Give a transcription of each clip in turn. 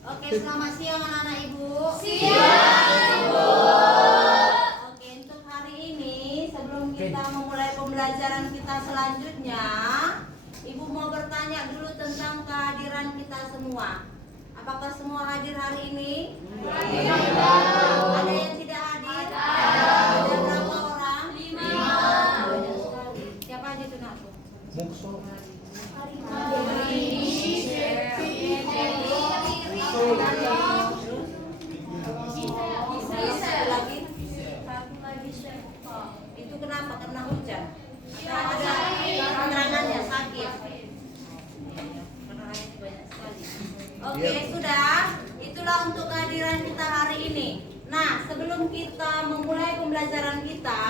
Oke, selamat siang anak-anak Ibu. Siang, Ibu. Oke, untuk hari ini sebelum kita memulai pembelajaran kita selanjutnya, Ibu mau bertanya dulu tentang kehadiran kita semua. Apakah semua hadir hari ini? Ada yang tidak hadir? Ada berapa orang? 5. Banyak sekali. Siapa aja tuh nakku? Mukso. Itu kenapa? Karena hujan? Atau ada penerangannya sakit? Penerangannya banyak sekali. Oke, sudah. Itulah untuk kehadiran kita hari ini. Nah, sebelum kita memulai pembelajaran kita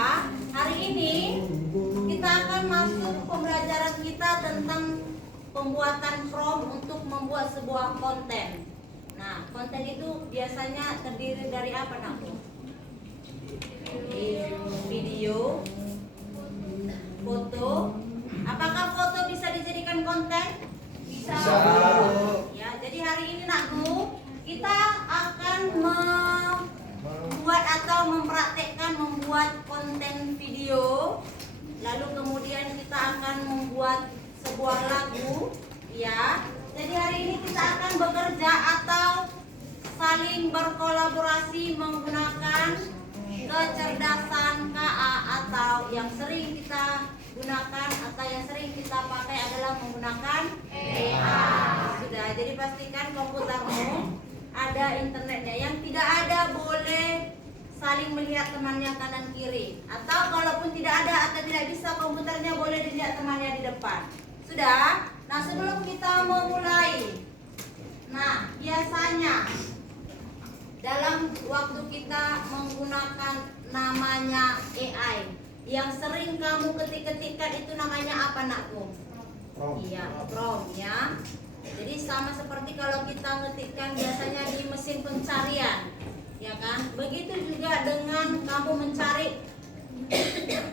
hari ini, kita akan masuk pembelajaran kita tentang pembuatan prompt untuk membuat sebuah konten. Nah, konten itu biasanya terdiri dari apa, nakku? Video, foto. Apakah foto bisa dijadikan konten? Bisa. Ya, jadi hari ini nakku, kita akan membuat atau mempraktekkan membuat konten video. Lalu kemudian kita akan membuat sebuah lagu, ya. Jadi hari ini kita akan bekerja atau saling berkolaborasi menggunakan kecerdasan KA, atau yang sering kita gunakan atau yang sering kita pakai adalah menggunakan AI. Sudah, jadi pastikan komputermu ada internetnya. Yang tidak ada boleh saling melihat temannya kanan kiri, atau kalaupun tidak ada atau tidak bisa komputernya, boleh dilihat temannya di depan. Sudah. Nah, sebelum kita memulai, nah biasanya dalam waktu kita menggunakan namanya AI, yang sering kamu ketik-ketikkan itu namanya apa, nakku? Iya, prompt ya. Jadi sama seperti kalau kita ngetikkan biasanya di mesin pencarian, ya kan? Begitu juga dengan kamu mencari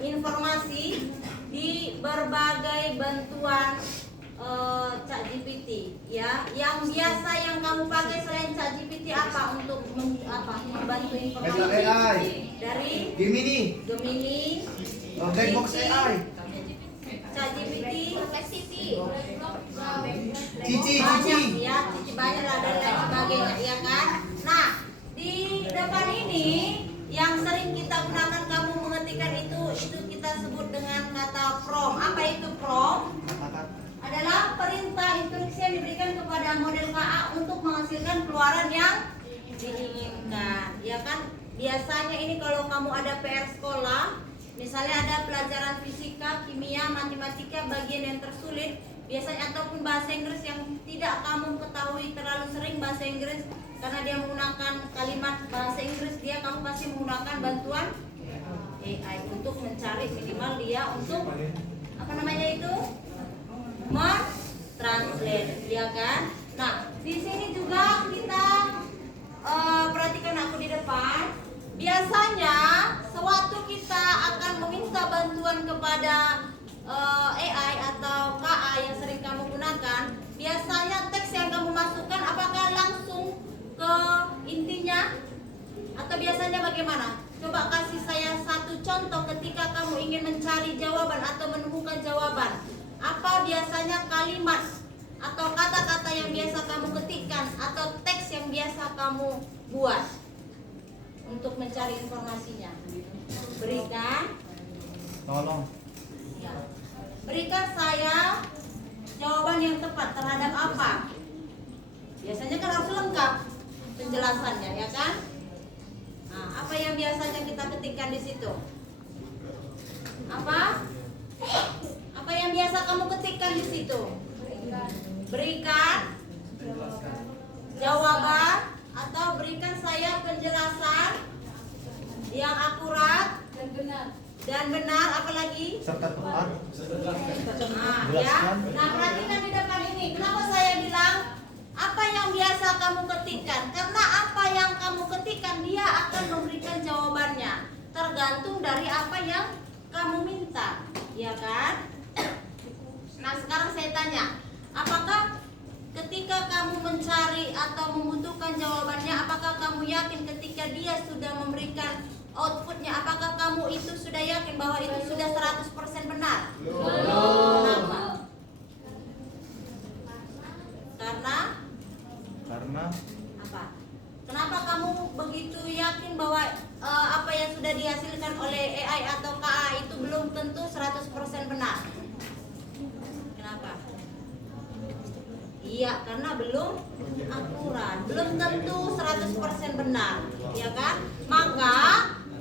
informasi di berbagai bantuan ChatGPT, ya. Yang biasa yang kamu pakai selain ChatGPT apa untuk membantu informasi? Dari Gemini. Black box AI. ChatGPT, Cici. banyak ya, banyak lah dan lain sebagainya, ya kan? Nah, di depan ini yang sering kita gunakan kamu mengetikkan itu kita sebut dengan kata prompt. Apa itu prompt? Adalah perintah instruksi yang diberikan kepada model KA untuk menghasilkan keluaran yang diinginkan, ya kan? Biasanya ini kalau kamu ada PR sekolah, misalnya ada pelajaran fisika, kimia, matematika bagian yang tersulit, biasanya ataupun bahasa Inggris yang tidak kamu ketahui terlalu sering bahasa Inggris, karena dia menggunakan kalimat bahasa Inggris, kamu pasti menggunakan bantuan AI untuk mencari minimal dia untuk apa namanya itu? Translate, ya kan? Nah, di sini juga kita perhatikan aku di depan. Biasanya sewaktu kita akan meminta bantuan kepada AI atau KA yang sering kamu gunakan, biasanya teks yang kamu masukkan apakah langsung ke intinya atau biasanya bagaimana? Coba kasih saya satu contoh ketika kamu ingin mencari jawaban atau menemukan jawaban. Apa biasanya kalimat atau kata-kata yang biasa kamu ketikkan atau teks yang biasa kamu buat untuk mencari informasinya? Berikan. Tolong. Ya. Berikan saya jawaban yang tepat terhadap apa? Biasanya kan harus lengkap penjelasannya, ya kan? Nah, apa yang biasanya kita ketikkan di situ? Apa? Apa yang biasa kamu ketikkan di situ? Berikan jawaban atau berikan saya penjelasan yang akurat dan benar, apalagi Serta tepat. nah, ya. Nah, perhatikan di depan ini. Kenapa saya bilang apa yang biasa kamu ketikkan? Karena apa yang kamu ketikkan dia akan memberikan jawabannya, tergantung dari apa yang kamu minta, ya kan? Nah, sekarang saya tanya, apakah ketika kamu mencari atau membutuhkan yakin ketika dia sudah memberikan outputnya? Apakah kamu itu sudah yakin bahwa itu sudah 100% benar? Kenapa? Karena Apa? Kenapa kamu begitu yakin bahwa apa yang sudah dihasilkan oleh AI atau KA itu belum tentu 100% benar? Kenapa? Iya, karena belum akurat, belum tentu 100% benar, ya kan? Maka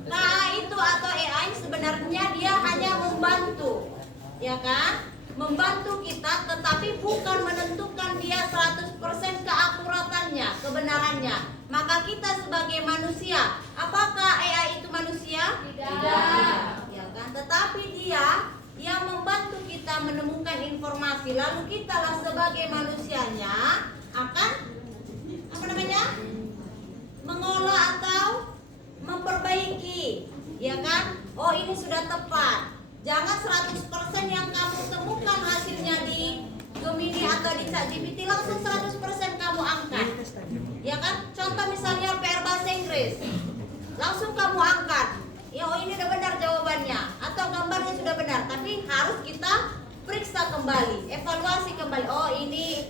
KA itu atau AI sebenarnya dia hanya membantu, ya kan? Membantu kita, tetapi bukan menentukan dia 100% keakuratannya, kebenarannya. Maka kita sebagai manusia, apakah AI itu manusia? Tidak. Ya kan? Tetapi dia yang membantu kita menemukan informasi, lalu kita lah sebagai manusianya akan mengolah atau memperbaiki, ya kan? Oh, ini sudah tepat. Jangan 100% yang kamu temukan hasilnya di Gemini atau di ChatGPT langsung 100% kamu angkat, ya kan? Contoh misalnya PR bahasa Inggris, langsung kamu angkat. Ya, oh ini udah benar jawabannya atau gambarnya sudah benar, tapi harus kita periksa kembali, evaluasi kembali. Oh ini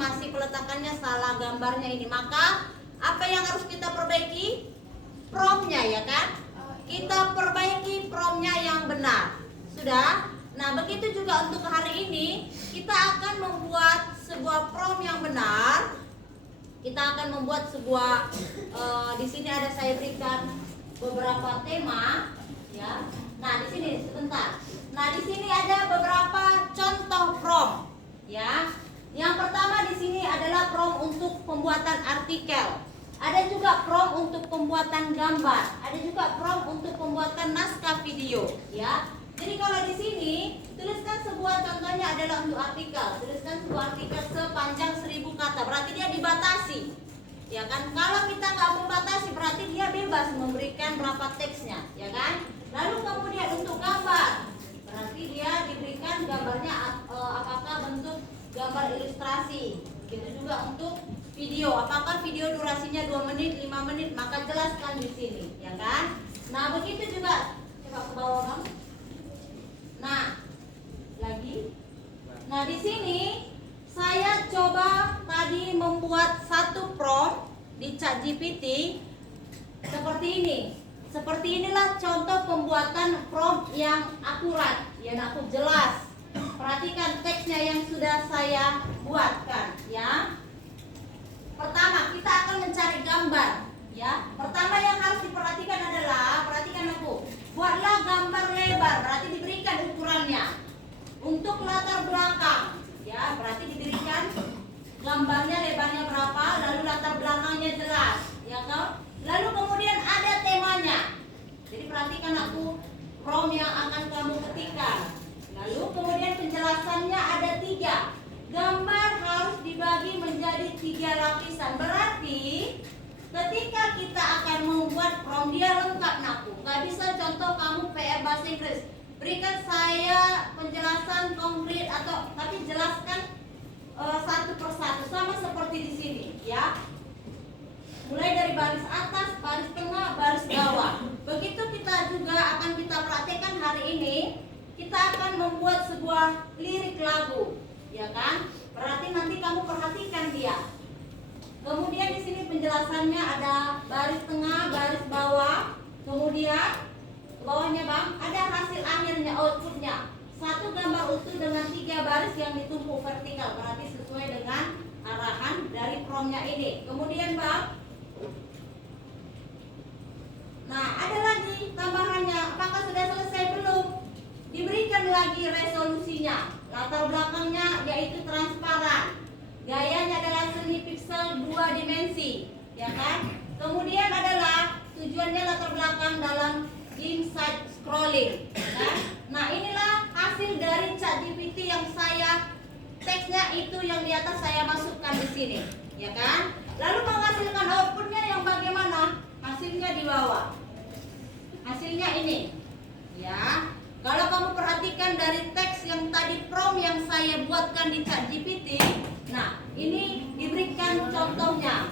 masih peletakannya salah, gambarnya ini. Maka apa yang harus kita perbaiki? Promptnya, ya kan? Kita perbaiki promptnya yang benar. Sudah? Nah, begitu juga untuk hari ini kita akan membuat sebuah prompt yang benar. Kita akan membuat sebuah di sini ada saya berikan beberapa tema, ya. Nah, di sini sebentar. Nah, di sini ada beberapa contoh prompt, ya. Yang pertama di sini adalah prompt untuk pembuatan artikel. Ada juga prompt untuk pembuatan gambar. Ada juga prompt untuk pembuatan naskah video, ya. Jadi kalau di sini tuliskan sebuah contohnya adalah untuk artikel. Tuliskan sebuah artikel sepanjang 1000 kata. Berarti dia dibatasi. Ya kan? Kalau kita nggak membatasi berarti dia bebas memberikan berapa teksnya, ya kan? Lalu kemudian untuk gambar, berarti dia diberikan gambarnya apakah bentuk gambar ilustrasi. Begitu juga untuk video, apakah video durasinya 2 menit, 5 menit, maka jelaskan di sini, ya kan? Nah, begitu juga coba ke bawah, Bang. Nah, lagi. Nah, di sini saya coba tadi membuat satu prompt di ChatGPT seperti ini. Seperti inilah contoh pembuatan prompt yang akurat, yang aku jelas. Perhatikan teksnya yang sudah saya buatkan, ya. Pertama, kita akan mencari gambar, ya. Pertama yang harus diperhatikan adalah, perhatikan aku, buatlah gambar lebar, berarti diberikan ukurannya. Untuk latar belakang, ya, berarti diberikan gambarnya lebarnya berapa, lalu latar belakangnya jelas, ya kan? Lalu kemudian ada temanya. Jadi perhatikan aku prompt yang akan kamu ketikkan. Lalu kemudian penjelasannya ada 3. Gambar harus dibagi menjadi 3 lapisan. Berarti ketika kita akan membuat prompt dia lengkap, naku. Gak bisa contoh kamu PR bahasa Inggris, berikan saya penjelasan konkret atau tapi jelaskan satu persatu sama seperti di sini, ya. Mulai dari baris atas, baris tengah, baris bawah. Begitu kita juga akan kita praktekkan hari ini. Kita akan membuat sebuah lirik lagu, ya kan? Berarti nanti kamu perhatikan dia. Kemudian di sini penjelasannya ada baris tengah, baris bawah. Kemudian bawahnya, Bang, ada hasil akhirnya, outputnya. Satu gambar utuh dengan 3 baris yang ditumpuk vertikal. Berarti sesuai dengan arahan dari promptnya ini. Kemudian, Bang, nah ada lagi tambahannya. Apakah sudah selesai belum? Diberikan lagi resolusinya. Latar belakangnya yaitu transparan. Gayanya adalah seni pixel 2 dimensi, ya kan? Kemudian adalah tujuannya latar belakang dalam game side scrolling, kan? Nah, inilah hasil dari ChatGPT yang saya teksnya itu yang di atas saya masukkan di sini, ya kan? Lalu menghasilkan outputnya yang bagaimana? Hasilnya di bawah. Hasilnya ini, ya. Kalau kamu perhatikan dari teks yang tadi prompt yang saya buatkan di ChatGPT, nah ini diberikan contohnya.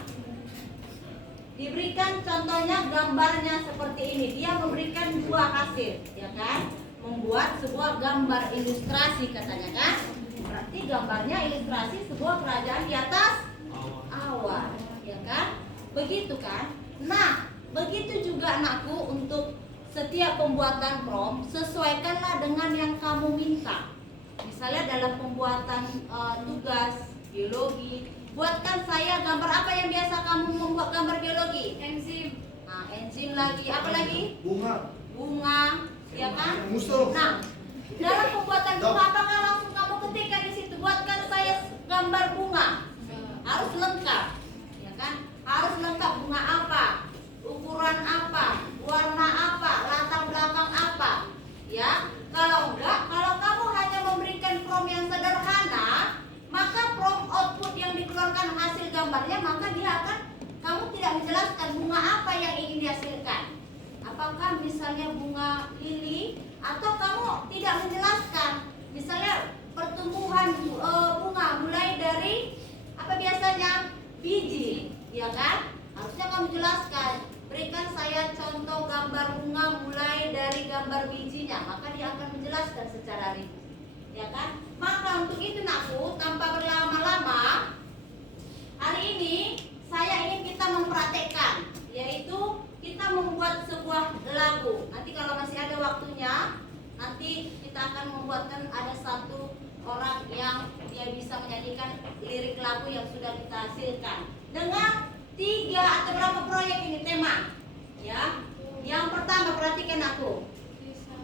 diberikan contohnya gambarnya seperti ini. Dia memberikan dua hasil, ya kan? Membuat sebuah gambar ilustrasi katanya kan? Berarti gambarnya ilustrasi sebuah kerajaan di atas awan, ya kan? Begitu kan? Nah, begitu juga anakku untuk setiap pembuatan prom, sesuaikanlah dengan yang kamu minta. Misalnya dalam pembuatan tugas biologi, buatkan saya gambar apa yang biasa kamu membuat gambar biologi? Enzim. Nah, enzim lagi, apa lagi? Bunga. Bunga, ya kan? Musuh. Nah, dalam pembuatan bunga apakah langsung kamu ketikkan di situ? Buatkan saya gambar bunga. Harus lengkap, ya kan? Harus lengkap bunga apa? Ukuran apa? Warna apa? Latar belakang apa? Ya, kalau enggak, kalau kamu hanya memberikan prom yang sederhana, maka prom output yang dikeluarkan hasil gambarnya, maka dia akan, kamu tidak menjelaskan bunga apa yang ingin dihasilkan. Apakah misalnya bunga lili, atau kamu tidak menjelaskan, misalnya pertumbuhan bunga mulai dari apa biasanya? Biji, ya kan? Harusnya kamu jelaskan. Berikan saya contoh gambar bunga mulai dari gambar bijinya, maka dia akan menjelaskan secara rinci, ya kan? Maka untuk itu nakku, tanpa berlama-lama, hari ini saya ingin kita mempraktekkan, yaitu kita membuat sebuah lagu. Nanti kalau masih ada waktunya, nanti kita akan membuatkan, ada satu orang yang dia bisa menyanyikan lirik lagu yang sudah kita hasilkan dengan 3 atau berapa proyek ini tema, ya. Yang pertama perhatikan aku,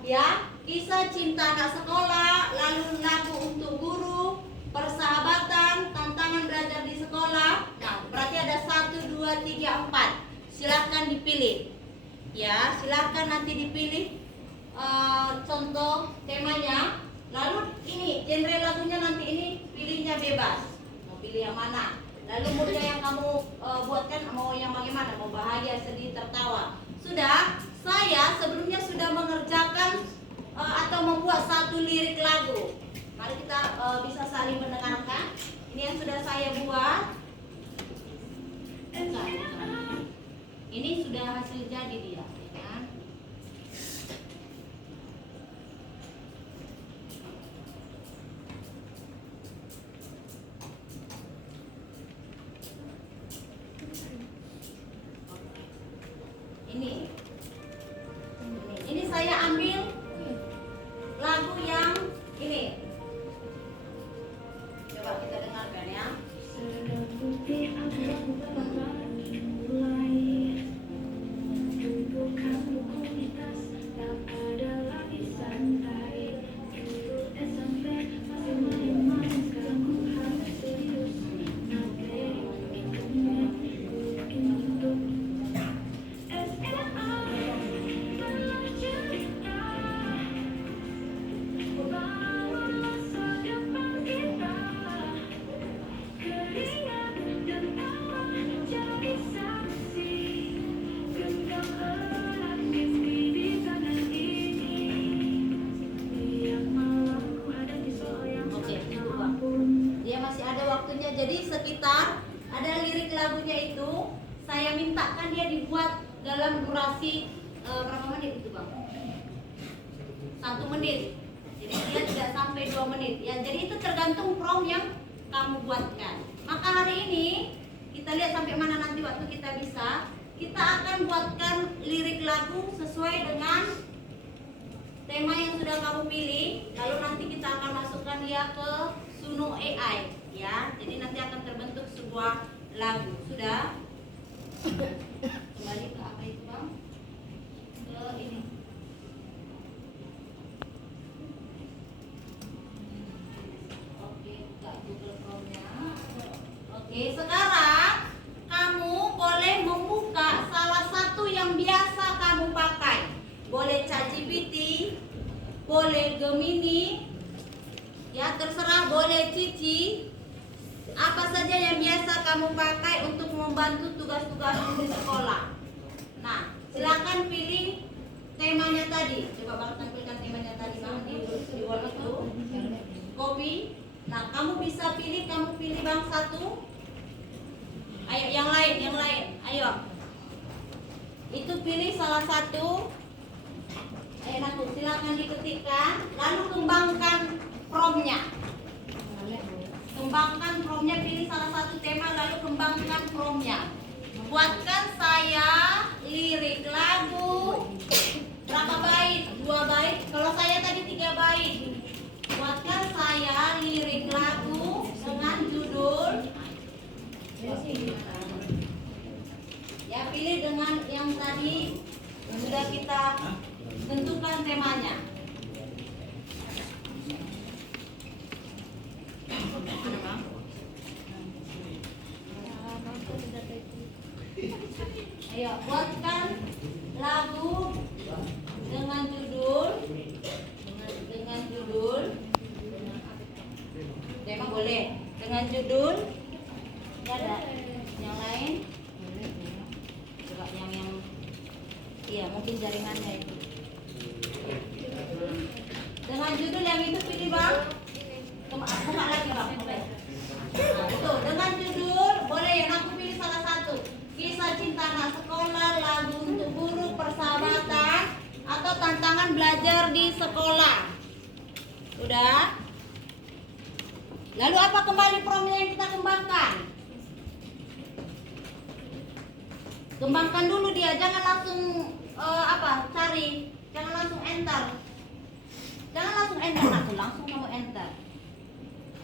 ya, kisah cinta anak sekolah, lalu lagu untuk guru, persahabatan, tantangan belajar di sekolah. Nah, berarti ada 1, 2, 3, 4. Silahkan dipilih, ya, silahkan nanti dipilih contoh temanya. Lalu ini genre lagunya nanti ini pilihnya bebas, mau pilih yang mana. Lalu moodnya yang kamu buatkan mau yang bagaimana, mau bahagia, sedih, tertawa. Sudah, saya sebelumnya sudah mengerjakan atau membuat satu lirik lagu. Mari kita bisa saling mendengarkan. Ini yang sudah saya buat. Ini sudah hasil jadi dia, ya kan? Ini saya ambil lagu yang ini. Coba kita dengarkan ya. Waktunya, jadi sekitar ada lirik lagunya itu saya mintakan dia dibuat dalam durasi berapa menit itu bang? 1 menit, jadi dia tidak sampai 2 menit ya. Jadi itu tergantung prom yang kamu buatkan. Maka hari ini kita lihat sampai mana nanti waktu kita bisa. Kita akan buatkan lirik lagu sesuai dengan tema yang sudah kamu pilih. Lalu nanti kita akan masukkan dia ke Suno AI. Ya, jadi nanti akan terbentuk sebuah lagu. Sudah? Kembali ke apa itu bang? Ke ini. Oke, buka Google Chrome-nya. Oke, sekarang kamu boleh membuka salah satu yang biasa kamu pakai. Boleh ChatGPT, boleh Gemini, ya terserah, boleh Cici. Apa saja yang biasa kamu pakai untuk membantu tugas-tugas di sekolah. Nah, silakan pilih temanya tadi. Coba bang tampilkan temanya tadi bang di wall itu. Copy. Nah, kamu bisa pilih, kamu pilih bang satu. Ayo yang lain. Ayo. Itu pilih salah satu. Aku silakan diketikkan, lalu kembangkan promnya. Kembangkan promnya, pilih salah satu tema lalu kembangkan promnya. Buatkan saya lirik lagu. Berapa bait? 2 bait. Kalau saya tadi 3 bait. Buatkan saya lirik lagu dengan judul. Ya, pilih dengan yang tadi sudah kita tentukan temanya. Ayo, buatkan lagu dengan judul tema boleh dengan judul. Ya, ada yang lain? Coba yang iya, mungkin jaringannya itu. Dengan judul yang itu pilih bang. Buka lagi bang. Nah, itu dengan judul boleh ya. Aku pilih salah satu. Kisah cinta anak sekolah, lagu untuk guru, persahabatan, atau tantangan belajar di sekolah. Udah? Lalu apa kembali promnya yang kita kembangkan? Kembangkan dulu dia, jangan langsung cari, jangan langsung enter. Jangan langsung enter, langsung kamu enter.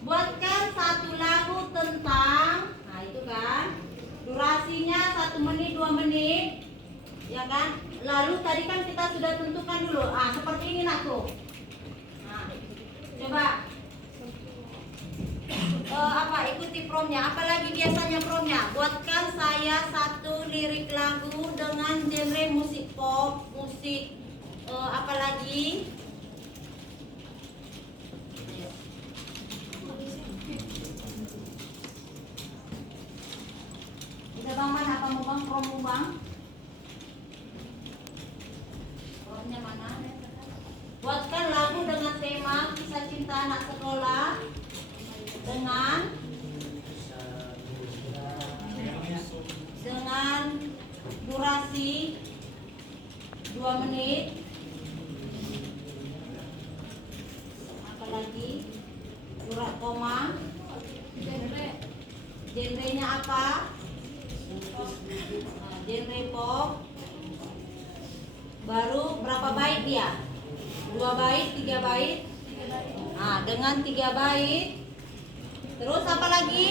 Buatkan satu lagu tentang, nah itu kan, durasinya 1 menit 2 menit, ya kan? Lalu tadi kan kita sudah tentukan dulu, seperti ini nakku. Nah, coba ikuti promnya. Apalagi biasanya promnya, buatkan saya satu lirik lagu dengan genre musik pop, musik apalagi. Udah bang, mana apa mau bang, promo bang? Promnya mana? Buatkan lagu dengan tema kisah cinta anak sekolah dengan durasi 2 menit. Apalagi surat koma. Genrenya apa? Genre pop. Baru berapa bait dia? 2 bait, 3 bait. Dengan 3 bait. Terus apa lagi?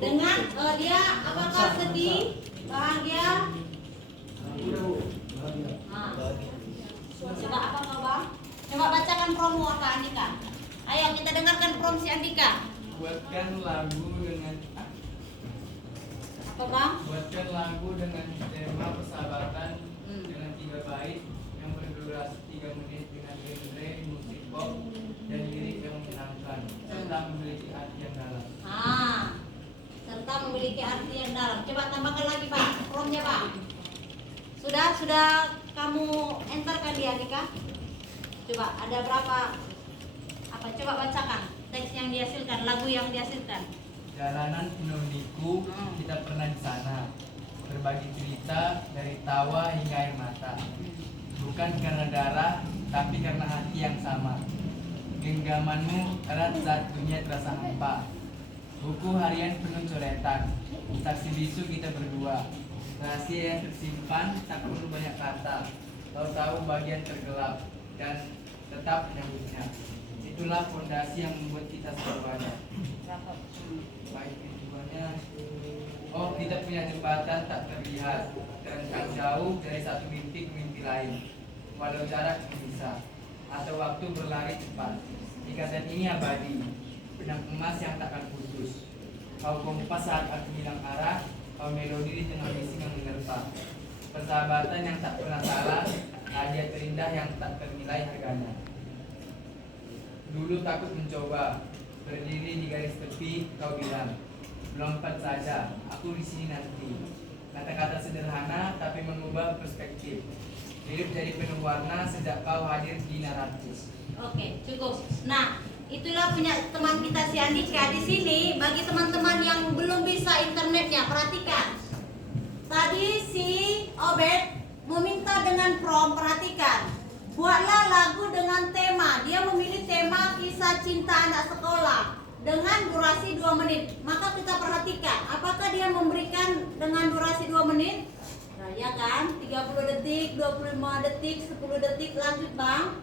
Dengan dia apakah sedih, bahagia? Coba apa bang? Coba bacakan promo apa Andika? Ayo kita dengarkan prom si Andika. Buatkan lagu dengan apa bang? Buatkan lagu dengan tema persahabatan dengan 3 bait yang berdurasi 3 menit dengan genre musik pop dan lirik yang menyenangkan serta memiliki arti yang dalam. Serta memiliki arti yang dalam. Coba tambahkan lagi pak, promnya pak. Sudah kamu enterkan di Andika? Coba ada berapa? Coba bacakan teks yang dihasilkan, lagu yang dihasilkan. Jalanan penuh liku, kita pernah di sana. Berbagi cerita dari tawa hingga air mata. Bukan karena darah, tapi karena hati yang sama. Genggamanmu erat saat dunia terasa hampa. Buku harian penuh coretan. Saksi bisu kita berdua. Rahasia yang tersimpan tak perlu banyak kata. Tahu-tahu bagian tergelap dan tetap menyambutnya. Itulah fondasi yang membuat kita semuanya. Baik tujuannya. Oh, kita punya jembatan tak terlihat, terentang jauh dari satu mimpi ke mimpi lain. Walau jarak memisah atau waktu berlari cepat, ikatan ini abadi, benang emas yang takkan putus. Kau kompas saat aku hilang arah, kau melodi di tengah bising yang menerpa. Persahabatan yang tak pernah salah, hadiah terindah yang tak ternilai harganya. Dulu takut mencoba, berdiri di garis tepi, kau bilang, melompat saja, aku di sini nanti. Kata-kata sederhana tapi mengubah perspektif. Hidup jadi penuh warna sejak kau hadir di naratif. Oke, cukup. Nah, itulah punya teman kita si Andika. Di sini bagi teman-teman yang belum bisa internetnya, perhatikan. Tadi Obed meminta dengan prom, perhatikan. Buatlah lagu dengan tema. Dia memilih tema kisah cinta anak sekolah dengan durasi 2 menit. Maka kita perhatikan, apakah dia memberikan dengan durasi 2 menit? Nah, ya kan? 30 detik, 25 detik, 10 detik, lanjut Bang.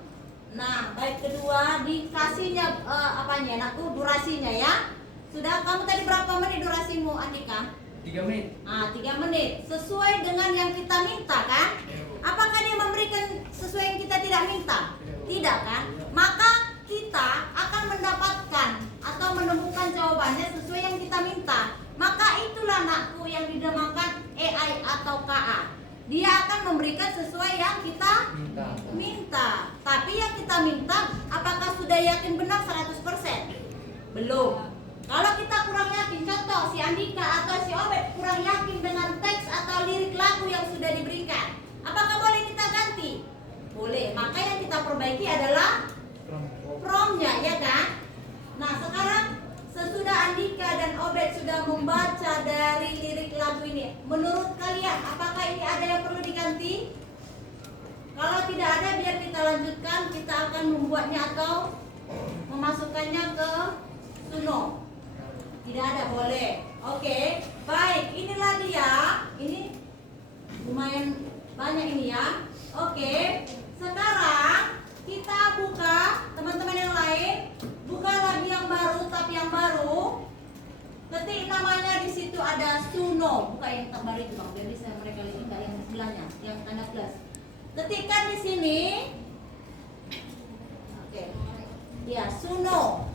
Nah, baik kedua dikasihnya apanya, anakku, durasinya ya. Sudah, kamu tadi berapa menit durasimu, Andika? 3 menit. 3 menit. Sesuai dengan yang kita minta kan? Apakah dia memberikan sesuai yang kita tidak minta? Tidak kan? Maka kita akan mendapatkan atau menemukan jawabannya sesuai yang kita minta. Maka itulah anakku yang dinamakan AI atau KA. Dia akan memberikan sesuai yang kita minta. Tapi yang kita minta, apakah sudah yakin benar 100%? Belum. Kalau kita kurang yakin, contoh si Andika atau si Obed kurang yakin dengan teks atau lirik lagu yang sudah diberikan, apakah boleh kita ganti? Boleh. Maka yang kita perbaiki adalah promnya, ya kan? Nah, sekarang sesudah Andika dan Obed sudah membaca dari lirik lagu ini, menurut kalian apakah ini ada yang perlu diganti? Kalau tidak ada, biar kita lanjutkan. Kita akan membuatnya atau memasukkannya ke Suno. Tidak ada, boleh. Oke, baik. Inilah dia. Ini lumayan banyak ini ya. Oke, sekarang kita buka, teman-teman yang lain, buka lagi yang baru, tapi yang baru. Ketik namanya di situ ada Suno. Buka yang terbaru itu Bang, biar bisa mereka lihat yang sebelahnya, yang tanda plus. Ketikkan di sini. Oke. Ya, Suno.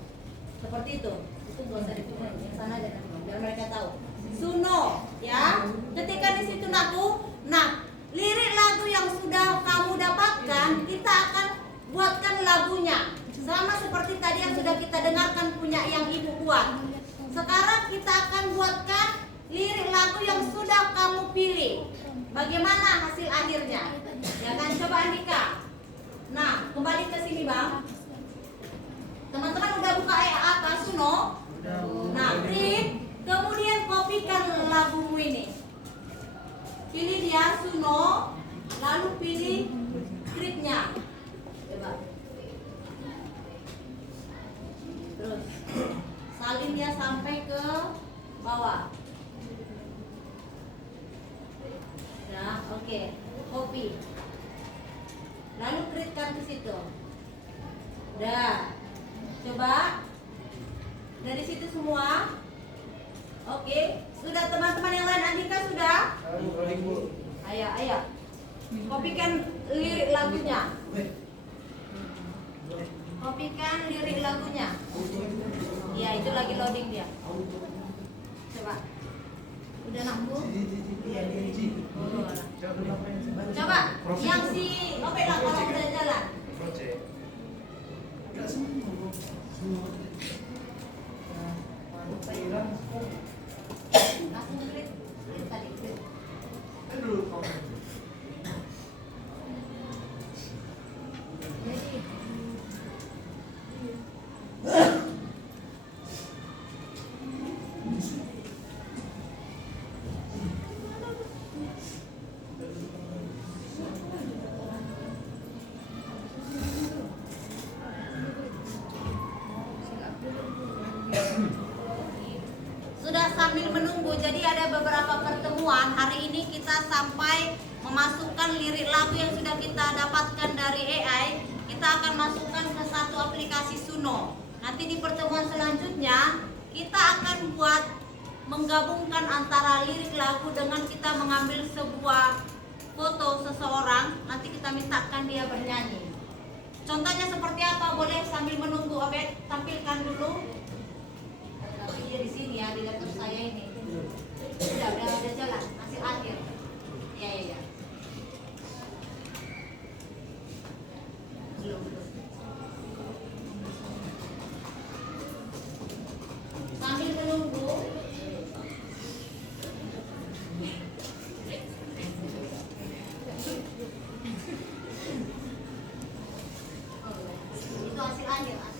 Seperti itu. Itu gak usah ditulis, yang sana aja biar mereka tahu. Suno, ya. Ketika di situ nakku. Nah, lirik lagu yang sudah kamu dapatkan, kita akan buatkan lagunya. Sama seperti tadi yang sudah kita dengarkan punya yang ibu buat. Sekarang kita akan buatkan lirik lagu yang sudah kamu pilih. Bagaimana hasil akhirnya? Ya kan, coba Andika. Nah, kembali ke sini Bang. Teman-teman udah buka apa Suno? Nah, klik, kemudian kopikan lagumu ini. Pilih dia Suno, lalu pilih skripnya. Coba. Terus salin dia sampai ke bawah. Nah, oke. Copy. Lalu klikkan ke situ. Udah. Coba dari situ semua. Oke, sudah teman-teman yang lain, Andika sudah? Ayo. Kopikan lirik lagunya. Kopikan lirik lagunya. Ya, itu lagi loading dia. Coba. Udah nakku? Coba, yang si Obed lah kalau udah jalan. Langsung klik tadi. Sudah sambil menunggu, jadi ada beberapa pertemuan. Hari ini kita sampai memasukkan lirik lagu yang sudah kita dapatkan dari AI. Kita akan masukkan ke satu aplikasi Suno. Nanti di pertemuan selanjutnya kita akan buat menggabungkan antara lirik lagu dengan kita mengambil sebuah foto seseorang. Nanti kita mintakan dia bernyanyi. Contohnya seperti apa? Boleh sambil menunggu Obed tampilkan dulu. Tapi dia di sini ya, di laptop saya ini. Udah jalan, hasil akhir. Ya. Belum. Sambil menunggu. Itu hasil akhir ya.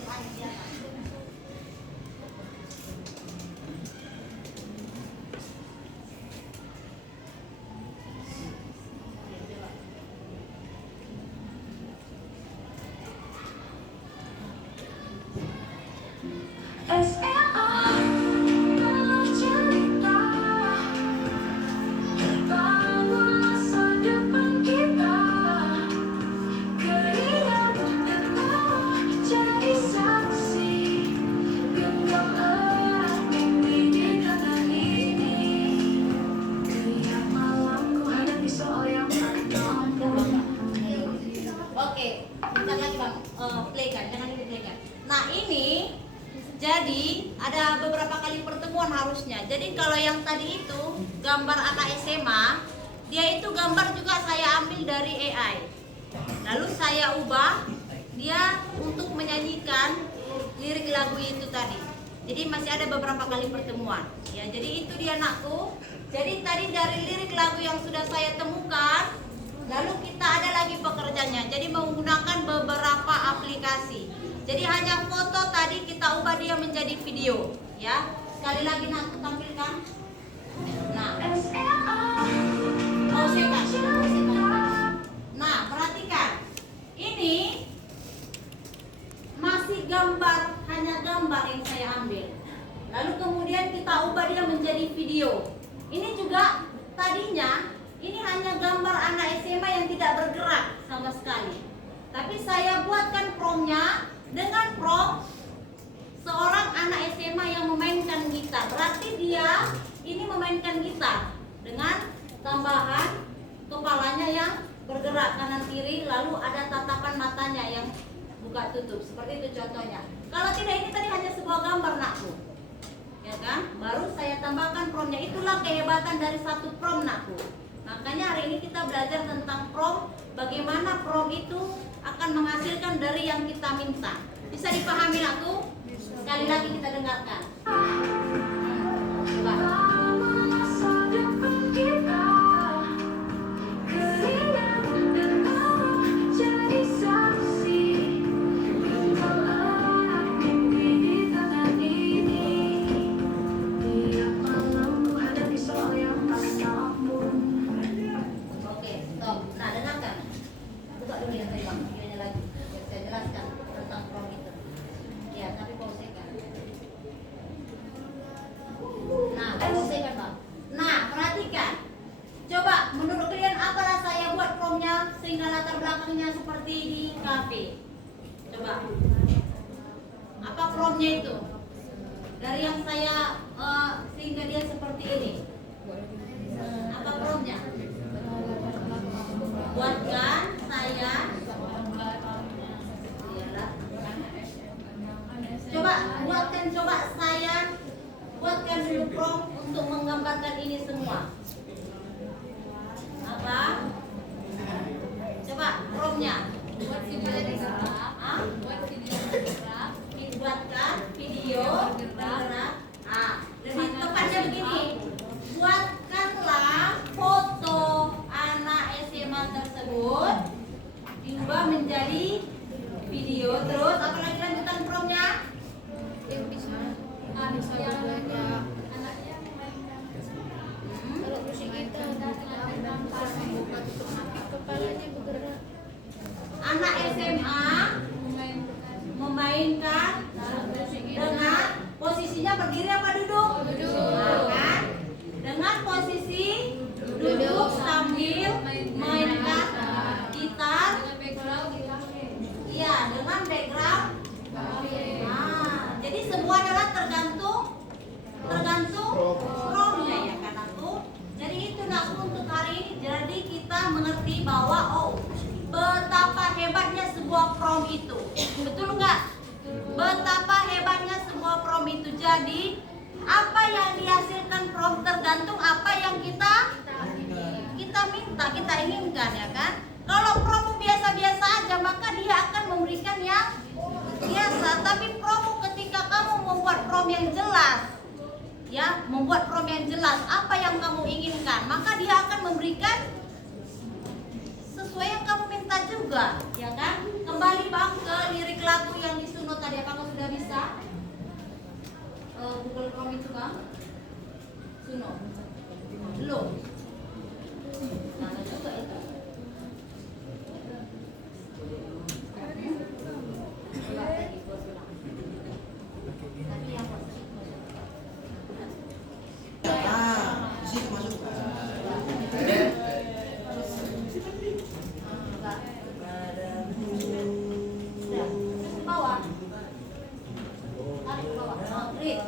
Jadi ada beberapa kali pertemuan harusnya. Jadi kalau yang tadi itu gambar anak SMA, dia itu gambar juga saya ambil dari AI. Lalu saya ubah dia untuk menyanyikan lirik lagu itu tadi. Jadi masih ada beberapa kali pertemuan. Ya, jadi itu dia anakku. Jadi tadi dari lirik lagu yang sudah saya temukan, lalu kita ada lagi pekerjaannya. Jadi menggunakan beberapa aplikasi. Jadi hanya foto tadi kita ubah dia menjadi video, ya. Sekali lagi nak tampilkan. Nah, pausekan. Nah, perhatikan. Ini masih gambar, hanya gambar yang saya ambil. Lalu kemudian kita ubah dia menjadi video. Ini juga tadinya ini hanya gambar anak SMA yang tidak bergerak sama sekali. Tapi saya buatkan promptnya dengan prompt seorang anak SMA yang memainkan gitar. Berarti dia ini memainkan gitar dengan tambahan kepalanya yang bergerak kanan kiri, lalu ada tatapan matanya yang buka tutup. Seperti itu contohnya. Kalau tidak, ini tadi hanya sebuah gambar nakku. Ya kan? Baru saya tambahkan promptnya. Itulah kehebatan dari satu prompt nakku. Makanya hari ini kita belajar tentang prompt. Bagaimana prompt itu akan menghasilkan dari yang kita minta. Bisa dipahami aku? Sekali lagi kita dengarkan. Coba. Oke, stop. Nah, dengarkan. Buka dulu yang tadi, Bang. Videonya lagi. Biar saya jelaskan tentang prompt itu. Ya, tapi pausekan. Nah, pausekan, Bang. Nah, perhatikan. Coba, menurut kalian apalah saya buat promptnya sehingga latar belakangnya seperti di kafe? Coba. Apa promptnya itu? Dari yang saya sehingga dia seperti ini. Apa promptnya? Buatkan saya. Coba saya buatkan dulu prompt untuk menggambarkan ini semua. Apa? Coba promptnya. Buat video bergerak. Buat video bergerak. Buatkan video bergerak. Lebih tepatnya begini. Buatkanlah foto anak SMA tersebut diubah menjadi video. Terus apa lagi lanjutan promptnya? Yang bisa yang ada anaknya memainkan. Kalau musik itu kepalanya bergerak. Anak SMA memainkan dengan posisinya berdiri apa duduk? Nah, kan? Dengan posisi duduk sambil mainkan gitar. Dengan background di kafe. Iya, dengan background. Nah, jadi semua adalah tergantung promptnya ya kan aku. Jadi itu nak untuk hari ini. Jadi kita mengerti bahwa betapa hebatnya sebuah prompt itu. Betul nggak? Betapa hebatnya sebuah prompt itu. Jadi apa yang dihasilkan prompt tergantung apa yang kita minta, kita inginkan ya kan. Kalau prompt biasa-biasa aja maka dia akan memberikan yang biasa. Tapi prompt ketika kamu membuat prompt yang jelas, ya membuat prompt yang jelas apa yang kamu inginkan, maka dia akan memberikan sesuai yang kamu minta juga, ya kan? Kembali Bang ke lirik lagu yang disunut tadi, apakah sudah bisa? Google Chrome itu Bang? Sunut? Belum? Nah, juga itu. Coba lagi, bos ulang. Tapi yang positif Di situ masuk. bawah. Tarik ke bawah. Read.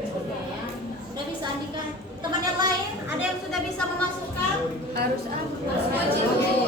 Oke ya. Sudah bisa Andika. Teman yang lain ada yang sudah bisa memasukkan? Harus apa?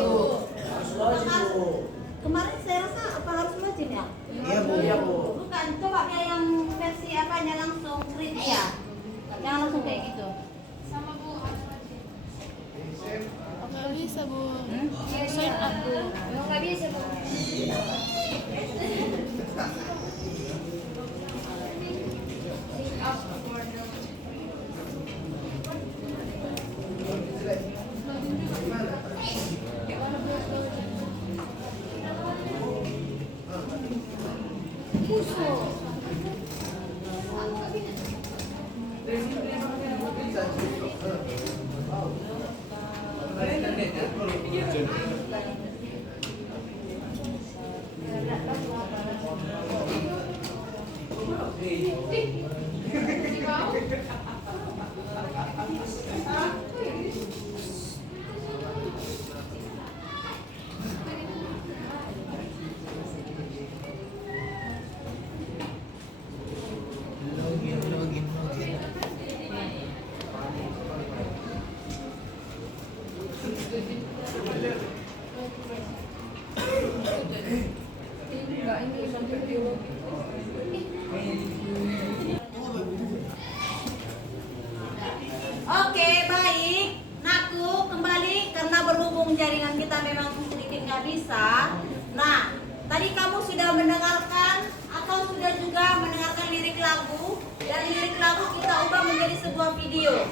Oke, baik. Naku, kembali karena berhubung jaringan kita memang sedikit nggak bisa. Nah, tadi kamu sudah mendengarkan atau sudah juga mendengarkan lirik lagu, dan lirik lagu kita ubah menjadi sebuah video.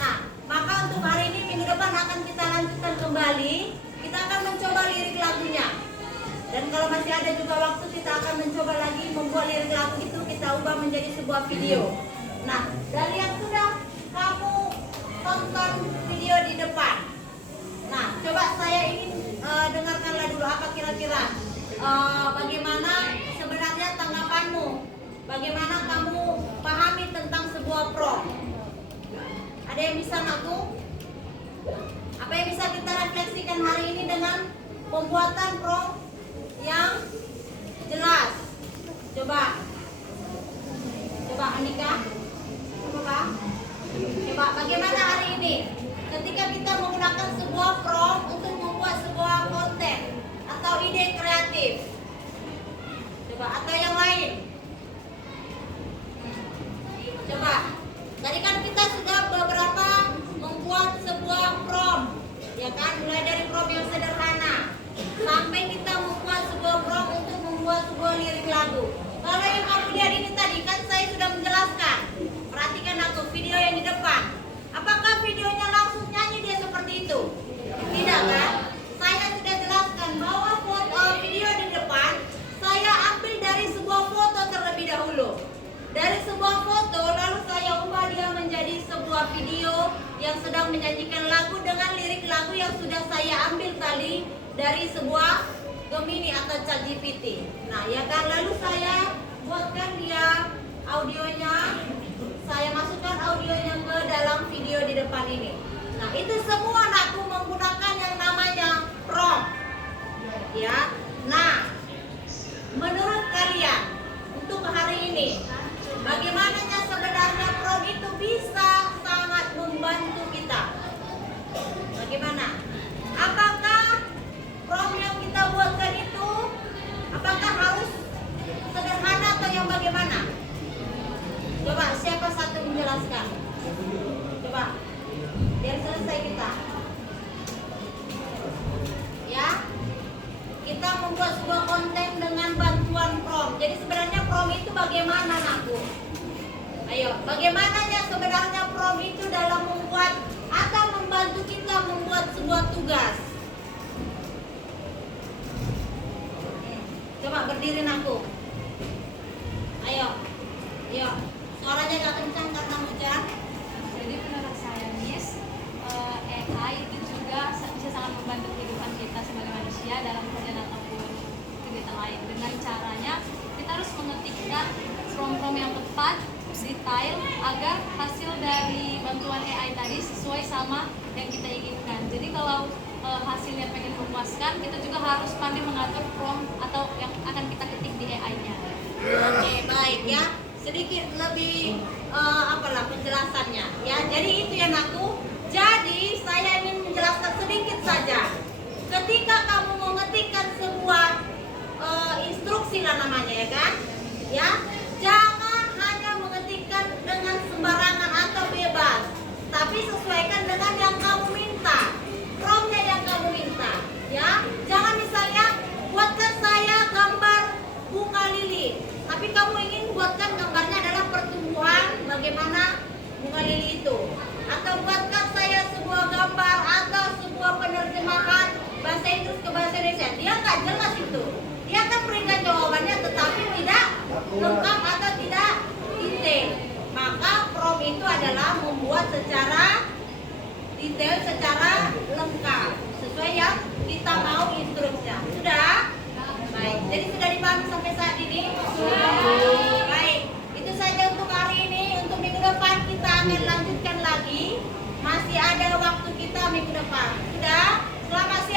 Nah, maka untuk hari ini minggu depan akan kita lanjutkan kembali. Kita akan mencoba lirik lagunya. Dan kalau masih ada juga waktu, kita akan mencoba lagi membuat lirik lagu itu kita ubah menjadi sebuah video. Nah, dari yang sudah kamu tonton video di depan, nah coba saya ingin dengarkanlah dulu apa kira-kira bagaimana sebenarnya tanggapanmu, bagaimana kamu pahami tentang sebuah prompt. Ada yang bisa ngaku? Apa yang bisa kita refleksikan hari ini dengan pembuatan prompt yang jelas? Coba Andika, coba bagaimana hari ini ketika kita menggunakan sebuah prompt untuk membuat sebuah konten atau ide kreatif? Coba, atau yang lain? Coba, tadi kan kita sudah beberapa membuat sebuah prompt, ya kan? Mulai dari prompt yang sederhana sampai kita membuat sebuah prompt untuk membuat sebuah lirik lagu. Kalau yang kamu lihat ini tadi kan saya sudah menjelaskan. Perhatikan aku video yang di depan. Apakah videonya langsung nyanyi dia seperti itu? Tidak kan? Saya sudah jelaskan bahwa video di depan saya ambil dari sebuah foto terlebih dahulu. Dari sebuah foto lalu saya ubah dia menjadi sebuah video yang sedang menyanyikan lagu dengan lirik lagu yang sudah saya ambil tadi dari sebuah Gemini atau ChatGPT. Nah, ya kan, lalu saya buatkan dia audionya, saya masukkan audionya ke dalam video di depan ini. Nah, itu semua aku menggunakan yang namanya prompt. Ya. Nah, menurut kalian untuk hari ini bagaimananya sebenarnya prompt itu bisa sangat membantu kita? Bagaimana? Apakah prompt yang kita buatkan itu apakah harus sederhana atau yang bagaimana? Coba siapa satu menjelaskan? Coba biar selesai kita. Ya, kita membuat sebuah konten dengan bantuan prompt. Jadi sebenarnya prompt itu bagaimana, Naku? Ayo, bagaimananya sebenarnya prompt itu dalam membuat atau membantu kita membuat sebuah tugas? Coba berdiri, Naku. Ayo, yuk. Suaranya gak kencang karena hujan. Jadi menurut saya, Miss, AI itu juga bisa sangat membantu kehidupan kita sebagai manusia dalam pekerjaan ataupun kegiatan lain. Dengan caranya kita harus mengetikkan prompt-prompt yang tepat, detail, agar hasil dari bantuan AI tadi sesuai sama yang kita inginkan. Jadi kalau hasilnya pengen memuaskan, kita juga harus pandai mengatur prompt atau yang akan kita ketik di AI-nya. Oke, baik ya. Sedikit lebih penjelasannya ya. Jadi itu ya, Naku. Jadi saya ingin menjelaskan sedikit saja. Ketika kamu mengetikkan sebuah instruksi lah namanya, ya kan? Ya, jangan hanya mengetikkan dengan sembarangan atau bebas, tapi sesuaikan dengan yang kamu minta. Promptnya yang kamu minta, ya. Jangan misalnya buatkan saya gambar bunga lili, tapi kamu ingin buatkan gambarnya adalah pertumbuhan bagaimana bunga lili itu, atau buatkan saya sebuah gambar atau sebuah penerjemahan bahasa Inggris ke bahasa Indonesia. Dia nggak jelas itu. Dia akan berikan jawabannya tetapi tidak lengkap atau tidak detail. Maka prom itu adalah membuat secara detail, secara lengkap sesuai yang kita mau instruksinya. Sudah? Baik. Jadi sudah dipahami sampai saat ini? Baik. Itu saja untuk hari ini. Untuk minggu depan kita akan lanjutkan lagi. Masih ada waktu kita minggu depan. Sudah? Selamat